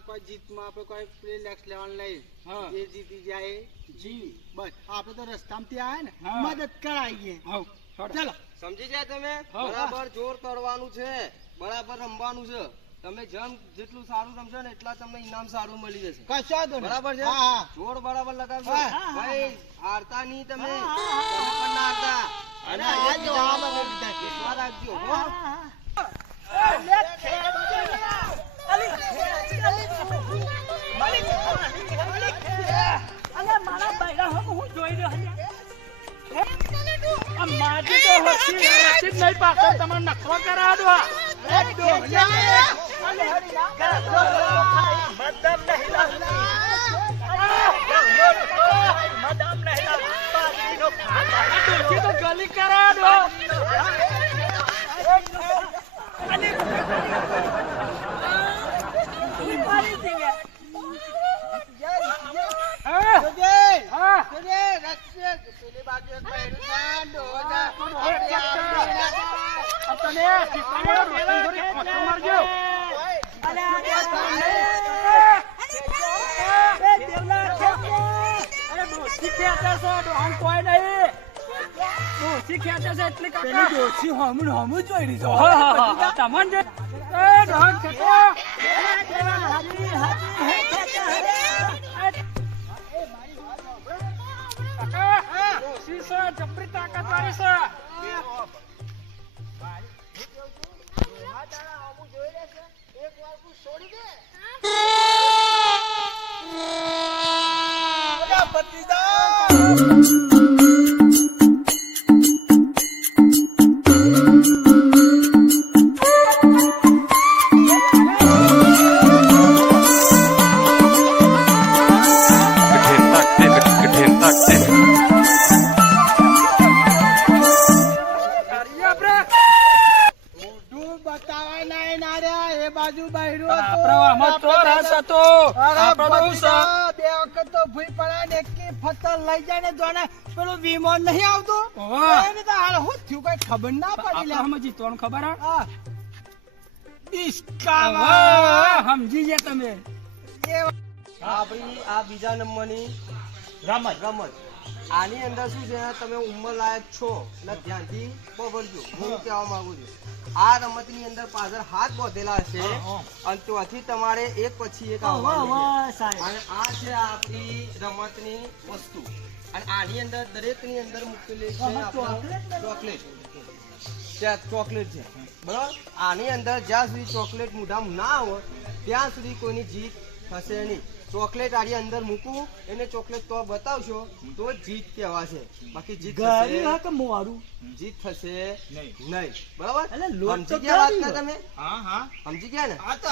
કોઈ જીતમાં આપણે કોઈ પ્લે નેક્સ્ટ લેવલ લઈ એ જીતી જાય જી બસ આપણે તો રસ્તામાંથી આયા ને મદદ કરાવીએ ચાલો સમજી જાય તમે બરાબર જોર કરવાનું છે બરાબર રમવાનું છે તમે જેટલું સારું રમશો ને એટલા તમને ઇનામ સારું મળી જશે કશો તો બરાબર છે જોર બરાબર લગાવશો ભાઈ હારતા નહીં તમે પણ ના હારતા અને વિશ્વાસ રાખજો હો મારા બૈરા હું જોઈ રહ્યો માજી તો હોતી નહીં પાછો તમે નખરો કરાવો તો ગલી કરાવો જબરી તાકાત વાળી છે વિમાન નહીં આવતો ખબર ના પડી જીતવાનું ખબર સમજી ગયા તમે આપણી આ બીજા નંબરની રમત આની અંદર શું છે તમે ઉંમર લાયક છો એટલે ધ્યાનથી બબરજો હું કહેવા માંગુ છું આ રમતની અંદર પાછળ હાથ બાંધેલા છે અને ત્યાંથી તમારે એક પછી એક આવવાનું અને આ છે આપણી રમતની વસ્તુ અને આની અંદર દરેકની અંદર મૂકેલી છે ચોકલેટ છે બરાબર આની અંદર જ્યાં સુધી ચોકલેટ મોઢામાં ના આવે ત્યાં સુધી કોઈની જીત થશે નહીં ચોકલેટ આની અંદર મૂકવું એને ચોકલેટ તો બતાવશો તો જીત કહેવાશે બાકી જીત જીત થશે નહીં બરાબર સમજી ગયા વાત ને તમે સમજી ગયા ને બસ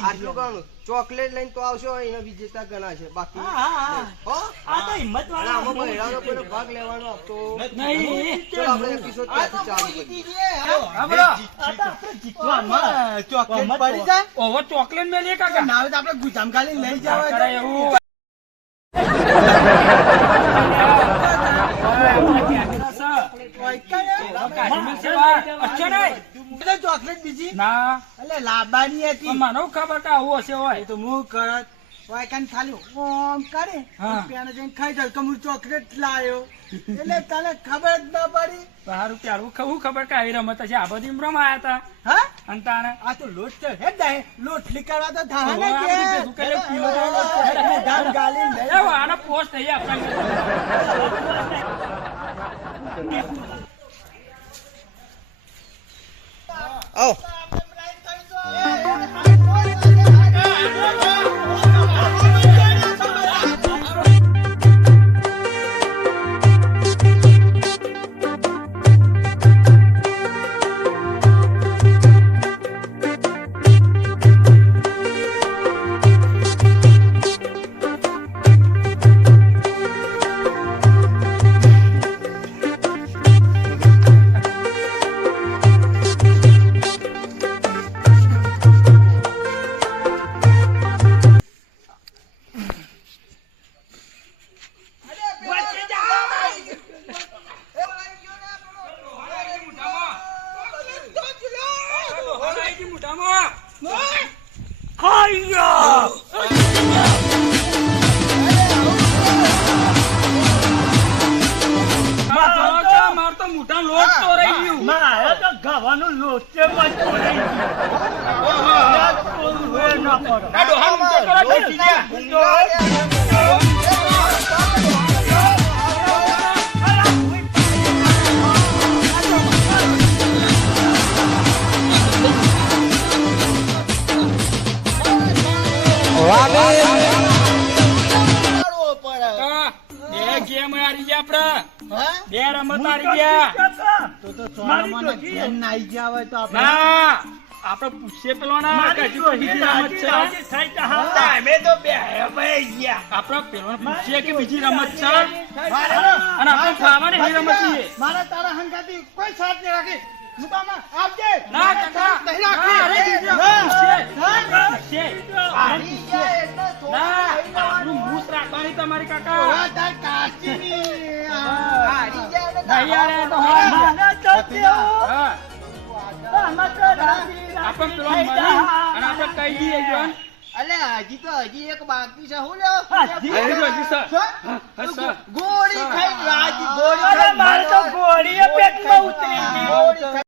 આટલું ગણું ચોકલેટ લઈને તો આવશો એને વિજેતા ગણાશે બાકી કોઈનો ભાગ લેવાનો આપતો ચલો આપણે એપિસોડ ત્યાંથી ચાલુ કરીએ ચોકલેટ મેલીએ કાકા ના તો આપણે ગુજામ ખાલી લઈ જાવ એવું ચોકલેટ બીજી ના એટલે લાંબાની હતી મને ખબર કે આવું હશે હોય તો હું કરત ખાલી ઓમ કરે પેને જઈને ખાઈ જાય કે હું ચોકલેટ લાયો એટલે તને ખબર જ ના પડી સારું ત્યારે હું ખબર કે આવી રમત હશે આ બધી રમાયા હતા હા અને તારે આ તો લોટ છે હે દાય લોટલી કરવા તો થાય ને કે ધામ ગાલી લે આનો પોસ્ટ થઈ આપણે આવો આ ડોહા ઊંચો કરો, બેસી જા. કરવો પડે. બે ગેમ હારી ગયા આપડે, હા? બે રમત હારી ગયા. તો સોનામાં ધ્યાન ના આવી ગયા હોય તો આપણે ના આપડે પૂછીએ પેલો ના કે હજુ બીજી રમત છે. આપડે પેલો પૂછીએ કે બીજી રમત છે અને આપણે ખાવાની એવી રમત છે. મારા તારા હંગાથી કોઈ સાથ નહીં રાખી. હું તો આમાં આપજે. ના કાકા, નહીં ના, રાખી. અરે બીજો ના. પૂછીએ. ના. પૂછીએ. હારી ગયા એટલે થોડું ના ખાઈ આપણું લેવાનું. મૂસ રાખવાની તમારી કાકા. ઓવા તાર કાચીની. હારી ગયા એટલે નહીં યાર, એ તો હોય. હા. હા. આપણે પેલો મળી અને આપણે કહી દઈએ જો. અલ્યા, હજી એક બાકી છે. હું લ્યો? હજી તો હજી સર. શું? હા, સર. ગોળી ખાઈ ગયા. હજી ગોળી ખાઈ ગોળી ખાઈ.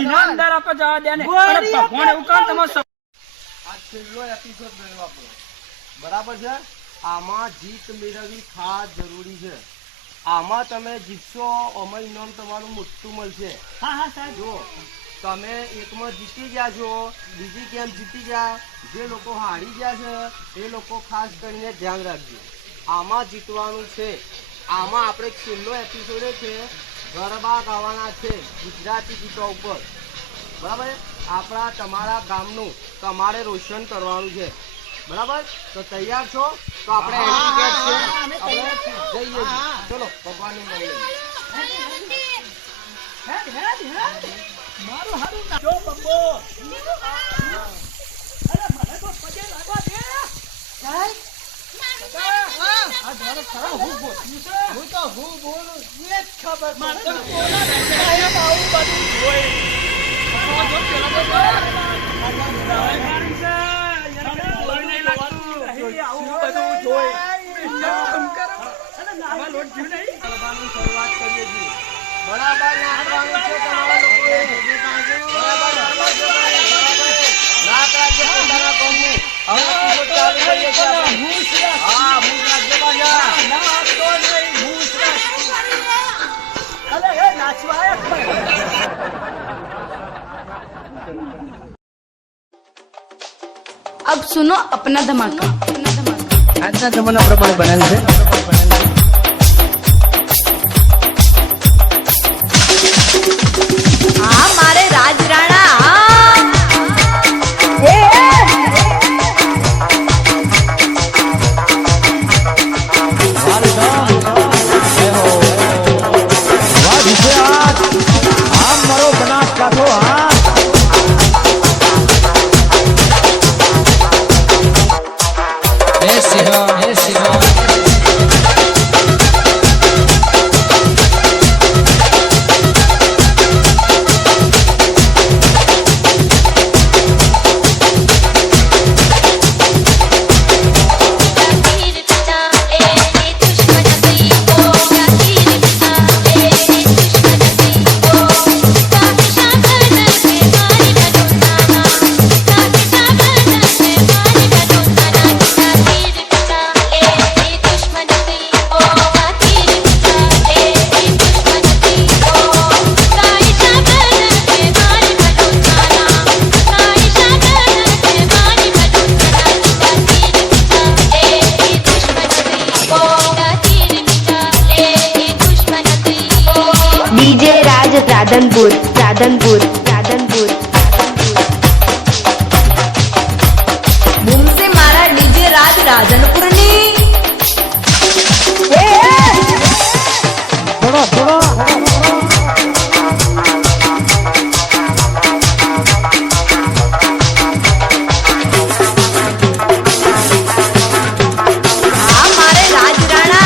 એના અંદર આપણે જવા દે ને. અરે ભગવાન એવું કામ તમારે સબ- આ છેલ્લો એપિસોડ રહ્યો આપણો. બરાબર છે? આમાં જીત મેળવવી ખાસ જરૂરી છે. આમાં તમે જીતશો, આમાં ઇનામ તમારું મોટું મળશે. જો તમે એકમાં જીતી ગયા છો, બીજી ગેમ જીતી ગયા, જે લોકો હારી ગયા છે એ લોકો ખાસ કરીને ધ્યાન રાખજો. આમાં જીતવાનું છે. આમાં આપણે છેલ્લો એપિસોડ છે, ગરબા ગાવાના છે ગુજરાતી ગીતો ઉપર. બરાબર? આપણા તમારા ગામનું તમારે રોશન કરવાનું છે. બરાબર? તો તૈયાર છો? તો આપણે એન્ટ્રી ગેટ છે, અમે તૈયાર છીએ. આપણે જઈએ છીએ. હા. ચલો ભગવાનને મળીએ. હું તો હું બોલું એ જ ખબર પડે. ગરબાની શરૂઆત કરીએ છીએ. બરાબર નાચવાનું છે તમારા લોકોએ. બરાબર નાચજો ભાઈ, બરાબર. નાચ રાખજો પોતાના ગામનું. હવે episode ચાલુ કરીએ છીએ આપણે. હા, મૂછ રાખજો પાછા. अब सुनो अपना धमाका। આજના જમાના પ્રમાણે બનાવ્યું છે. हाँ मारे राज राणा આમ મારો બનાસકાંઠો હા. डीजे राज राधनपुर राधनपुर राधनपुर मुंह से मारा डीजे राज राधनपुर ने થોડો થોડો हाँ मारे राज Rana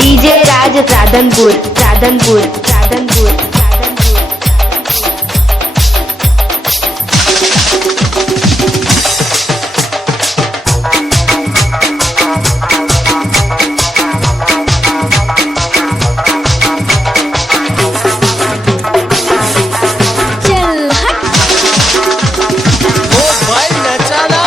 DJ Raj Radhanpur, Radhanpur, Radhanpur, Radhanpur. ओ भाई नचाना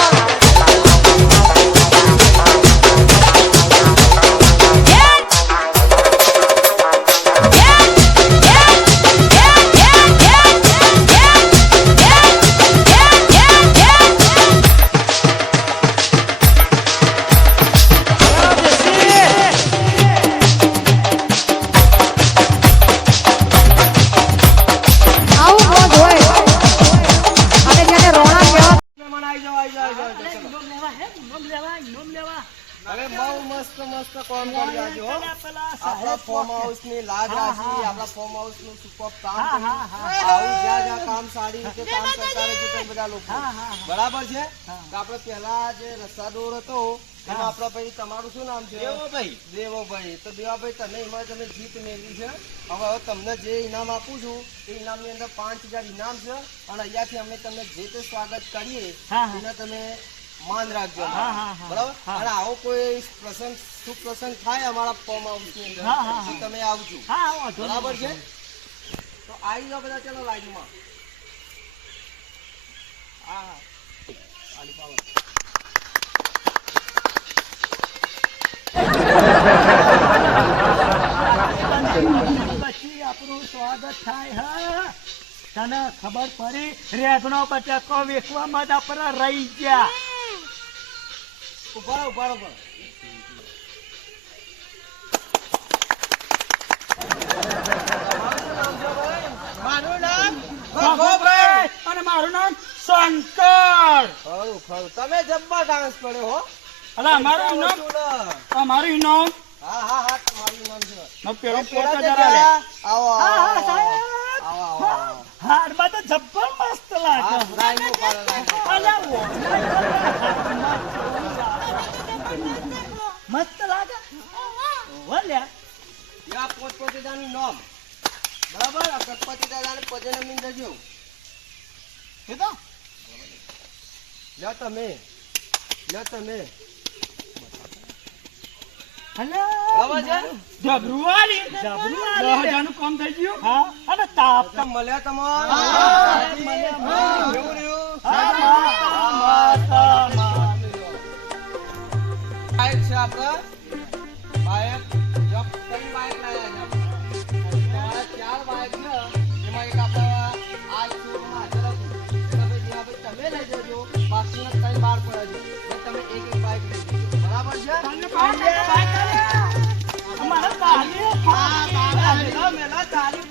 અરે બહુ મસ્ત મસ્ત કામ કરી આજો આપણા ફોર્મ હાઉસ ની લાજ રાખી આપણા ફોર્મ હાઉસ નું સુપર કામ કર્યું આવું જ્યાં કામ સારી રીતે કામ કરતા રહેજો તમે બધા લોકો બરાબર છે તો આપણે પહેલા જે રસ્તા દોર હતો એમાં આપણા ભાઈ તમારું શું નામ છે દેવોભાઈ તો દેવાભાઈ તમે એમાં તમે જીત મેળવી છે હવે તમને જે ઇનામ આપું છું એ ઇનામની અંદર 5000 ઇનામ છે અને અહીંયાથી અમે તમને જે તે સ્વાગત કરીએ એને તમે માન રાખજો બરાબર અને આવો કોઈ પ્રસંગ શુભ પ્રસંગ થાય અમારા ફોર્મ હાઉસ ની અંદર તમે આવજો બરાબર છે તો આવી જાઓ બધા ચલો લાઈનમાં પછી આપણું સ્વાગત થાય તને ખબર પડી રેગણો બટાકો વેચવામાં જ આપણા રહી ગયા ઉભા મારું નામ ભગોભાઈ અને મારું નામ શંકર. ખરું તમે જબ્બર ડાન્સ કર્યો હો અલા અમારું ઇનામ તમારું ઇનામ છે પેલો પેલા પોતો જે જરા લે. ગયા, આવો હારમાં તો જબ્બર મસ્ત લાગે. લાઈનો પાડો, લાઈનો પાડો. અલા, મસ્ત લાગે બોલ્યા આ પોતપોતે દાદાનું નામ બરાબર આ ગણપતિ દાદાને પગે નમીને જજો કીધો લ્યો તમે બરાબર છે જબરુવાળી. જબરું 10,000 નું કામ થઈ ગયું. હા અને તાપ તો મળ્યા તમારે હા, એવું રહ્યું બાઈક છે આપણે બાઈક જપ કઈ બાઈક લાવ્યા છે આપણે 4 બાઈક છે એમાં એક આપણે આ શોરૂમમાં હાજર હતું એટલે ભાઈ જ્યાં ભાઈ તમે લઈ જજો બાકીના 3 બાર પડે છે એટલે તમે એક બાઈક લઈ જજો બરાબર છે અમારા તાલી હા, મેલા તાલી